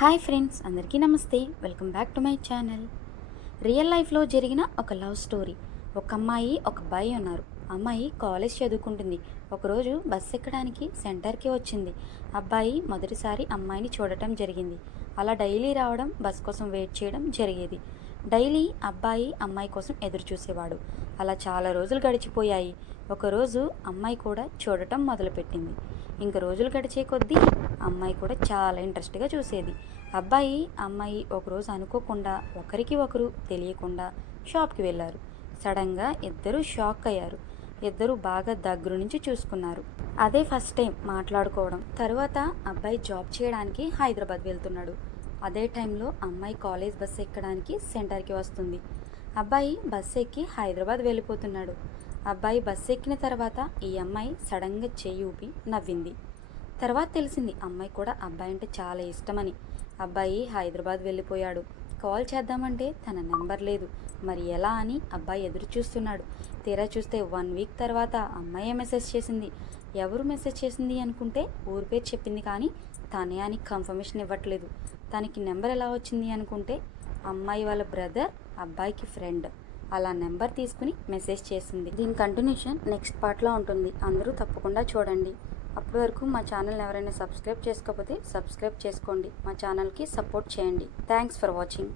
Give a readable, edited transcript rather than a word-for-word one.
Hi friends, అందరికీ నమస్తే. Welcome back to my channel. Real లైఫ్లో జరిగిన ఒక లవ్ స్టోరీ. ఒక అమ్మాయి ఒక అబ్బాయి ఉన్నారు. అమ్మాయి కాలేజ్ చదువుకుంటుంది. ఒకరోజు బస్ ఎక్కడానికి సెంటర్కి వచ్చింది. అబ్బాయి మొదటిసారి అమ్మాయిని చూడటం జరిగింది. అలా డైలీ రావడం, బస్ కోసం వెయిట్ చేయడం జరిగేది. డైలీ అబ్బాయి అమ్మాయి కోసం ఎదురు చూసేవాడు. అలా చాలా రోజులు గడిచిపోయాయి. ఒకరోజు అమ్మాయి కూడా చూడటం మొదలుపెట్టింది. ఇంక రోజులు గడిచే కొద్దీ అమ్మాయి కూడా చాలా ఇంట్రెస్ట్గా చూసేది. అబ్బాయి అమ్మాయి ఒకరోజు అనుకోకుండా ఒకరికి ఒకరు తెలియకుండా షాప్కి వెళ్ళారు. సడన్గా ఇద్దరూ షాక్ అయ్యారు. ఇద్దరు బాగా దగ్గర నుంచి చూసుకున్నారు. అదే ఫస్ట్ టైం మాట్లాడుకోవడం. తర్వాత అబ్బాయి జాబ్ చేయడానికి హైదరాబాద్ వెళ్తున్నాడు. అదే టైంలో అమ్మాయి కాలేజ్ బస్ ఎక్కడానికి సెంటర్కి వస్తుంది. అబ్బాయి బస్ ఎక్కి హైదరాబాద్ వెళ్ళిపోతున్నాడు. అబ్బాయి బస్ ఎక్కిన తర్వాత ఈ అమ్మాయి సడన్గా చెయ్యి ఊపి నవ్వింది. తర్వాత తెలిసింది అమ్మాయి కూడా అబ్బాయి అంటే చాలా ఇష్టమని. అబ్బాయి హైదరాబాద్ వెళ్ళిపోయాడు. కాల్ చేద్దామంటే తన నెంబర్ లేదు. మరి ఎలా అని అబ్బాయి ఎదురు చూస్తున్నాడు. తీరా చూస్తే 1 వీక్ తర్వాత అమ్మాయే మెసేజ్ చేసింది. ఎవరు మెసేజ్ చేసింది అనుకుంటే ఊరి పేరు చెప్పింది, కానీ తనే అని కన్ఫర్మేషన్ ఇవ్వట్లేదు. తనకి నెంబర్ ఎలా వచ్చింది అనుకుంటే అమ్మాయి వాళ్ళ బ్రదర్ అబ్బాయికి ఫ్రెండ్. అలా నెంబర్ తీసుకుని మెసేజ్ చేసింది. దీని కంటిన్యూషన్ నెక్స్ట్ పార్ట్లో ఉంటుంది. అందరూ తప్పకుండా చూడండి. అప్పటి వరకు మా ఛానల్ని ఎవరైనా సబ్స్క్రైబ్ చేసుకోకపోతే సబ్స్క్రైబ్ చేసుకోండి. మా ఛానల్కి సపోర్ట్ చేయండి. Thanks for watching.